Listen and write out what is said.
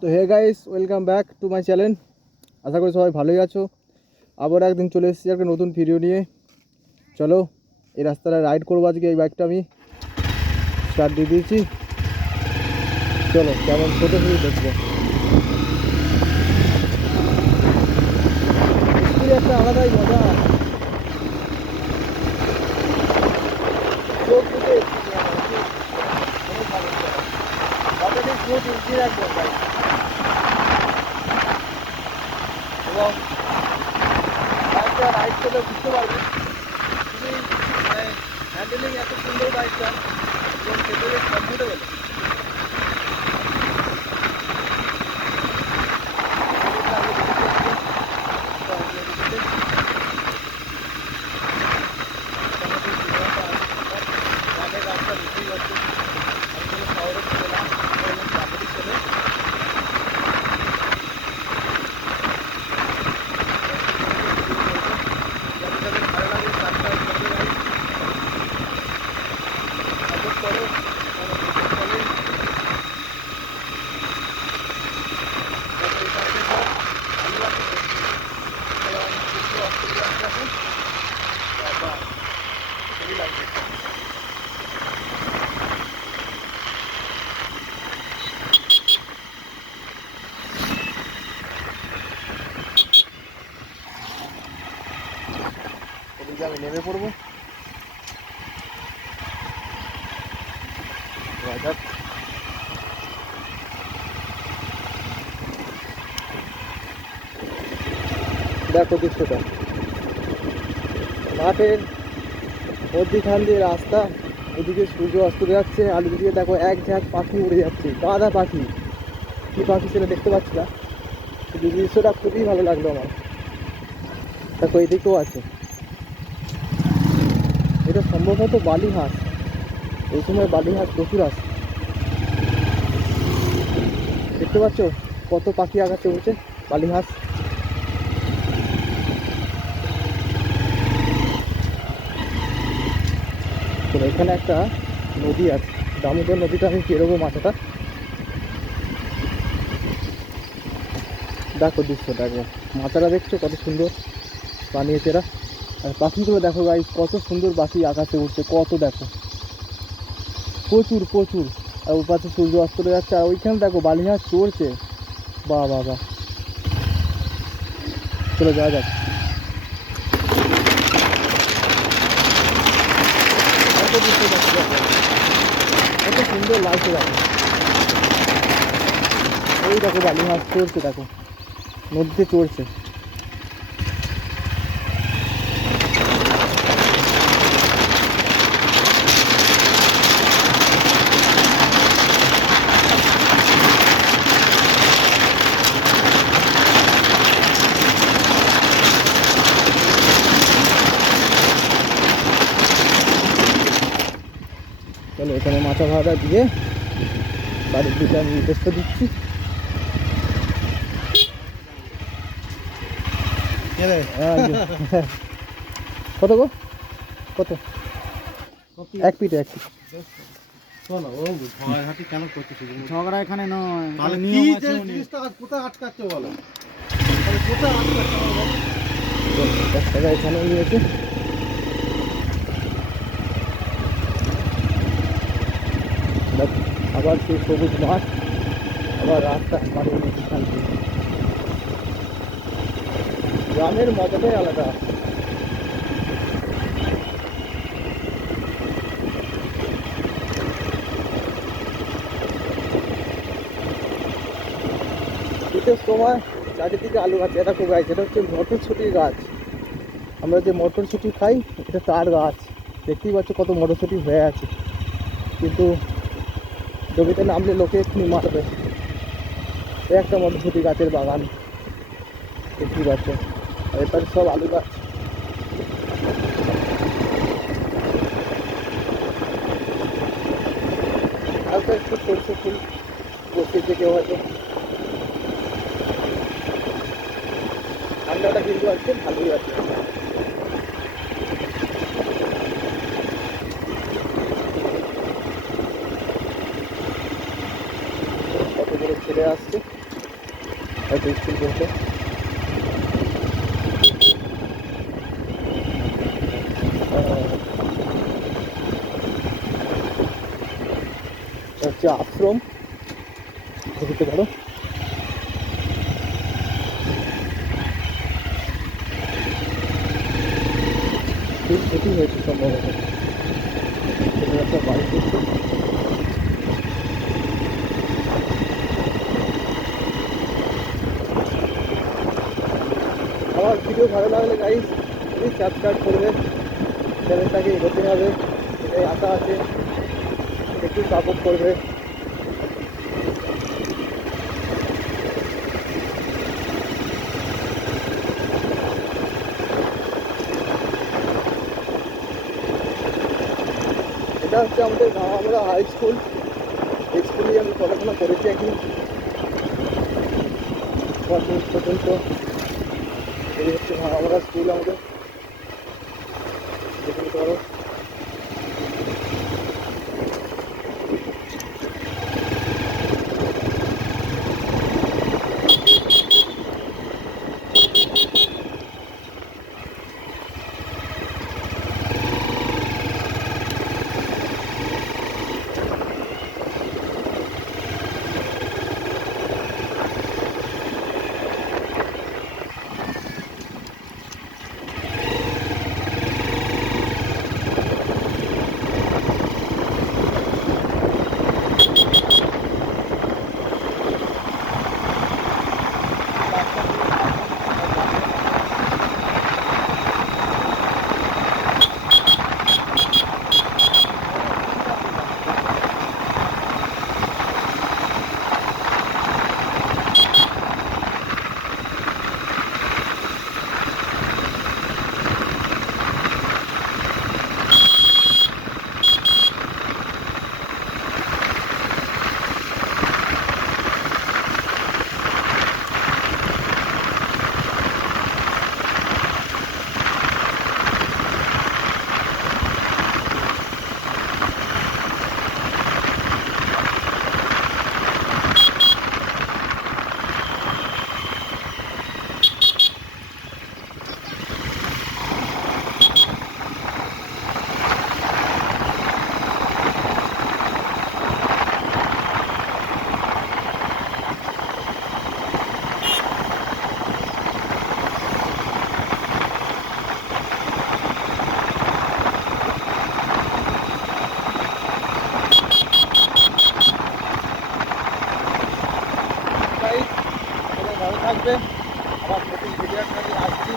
তো hey guys, welcome back to my channel. আশা করি সবাই ভালোই আছো। আবার একদিন চলে এসেছি একটা নতুন ভিডিও নিয়ে। চলো এই রাস্তাটা রাইড করবো আজকে। এই বাইকটা আমি স্টার্ট দিয়ে দিয়েছি। চলো কেমন ছোটো শুধু দেখবো। স্কুলে একটা আলাদাই মজা। চোখ বুঝে রাখবো বাইক এবং বাইকটা রাইড করলে বুঝতে পারবে খুবই হ্যান্ডেলিং এত সুন্দর বাইকটা এবং সেটা কমফোর্টেবল। আমি নেমে পড়বো। দেখো দৃশ্যটা, মাঠের মধ্যিখান দিয়ে রাস্তা, ওদিকে সূর্য অস্ত যাচ্ছে আর ওদিকে দেখো এক ঝাঁক পাখি উড়ে যাচ্ছে, গাদা পাখি। কি পাখি সেটা দেখতে পাচ্ছি না, কিন্তু দৃশ্যটা খুবই ভালো লাগলো আমার। দেখো এদিকেও আছে, এটা সম্ভবত বালি হাঁস। এই সময় বালি হাঁস প্রচুর আসে। দেখতে পাচ্ছ কত পাখি আকাশে উঠছে, বালি হাঁস। তো এখানে একটা নদী আছে, দামোদর নদীটা আমি পেরোবো মাথাটা। দেখো দৃশ্যটা একবার, মাথাটা দেখছো কত সুন্দর বানিয়েছে এরা। আর পাখিগুলো দেখো গাই, কত সুন্দর পাখি আকাশে উঠছে, কত দেখো প্রচুর প্রচুর। আর ওর পাশে সূর্য অস্ত যাচ্ছে আর ওইখানে দেখো বালি হাঁস চড়ছে। বাহ বাহ বাহ, চলে যাওয়া যাক। কত দৃশ্য দেখো, কত সুন্দর লাগছে দেখো। ওই দেখো বালি হাঁস চড়ছে, দেখো নদীতে চড়ছে। চলো এখানে মাথা ভাড়া দিয়ে বাড়ির দিকে আমি নির্দেশ দিচ্ছি। কত গো, কত? এক পিঠে, এক পিঠ। ঝগড়া এখানে নয়, তাহলে কি নিয়ম আছে। জিনিসটা কোথায় আটকাচ্ছে বলো? দশ টাকা এখানেও নিয়েছে। আবার সেই সবুজ মাঠ, আবার রাস্তা বাড়ির মধ্যখান থেকে। গ্রামের মজাটাই আলাদা। শীতের সময় চারিদিকে আলু গাছ, এটা খুব গাছ, এটা হচ্ছে মটরশুঁটির গাছ। আমরা যে মটরশুঁটি খাই এটা তার গাছ। দেখতেই পাচ্ছ কত মটরশুঁটি হয়ে আছে, কিন্তু জমিতে নামলে লোকে এক্ষুনি মারবে। একটা মটরশুঁটি গাছের বাগান দেখতেই পাচ্ছ, আর এপারে সব আলু গাছ। হালকা একটু সরষে ফুল বসিয়েছে কেউ হয়তো। ঠান্ডাটা কিন্তু আজকে ভালোই আছে। কত করে ছেড়ে আসছে। হয়তো স্কুল বলতে। এটা হচ্ছে আশ্রম, বুঝতে পারো। খুব ক্ষতি হয়েছে সম্ভবত। এটা একটা বাড়ি করছে। আমার ভিডিও ভালো লাগলে গাইস প্লিজ সাবস্ক্রাইব করবে, চ্যানেলটাকে এগোতে হবে, এটাই আশা আছে। একটু সাপোর্ট করবে। এটা হচ্ছে আমাদের ভাঙামোড়া হাই স্কুল। এই স্কুলেই আমি পড়াশোনা করেছি এখন পর্যন্ত। এই হচ্ছে ভাঙামোড়া স্কুল আমাদের, দেখে নিতে পারো। ভালো থাকবে। আবার নতুন ভিডিও আসছি।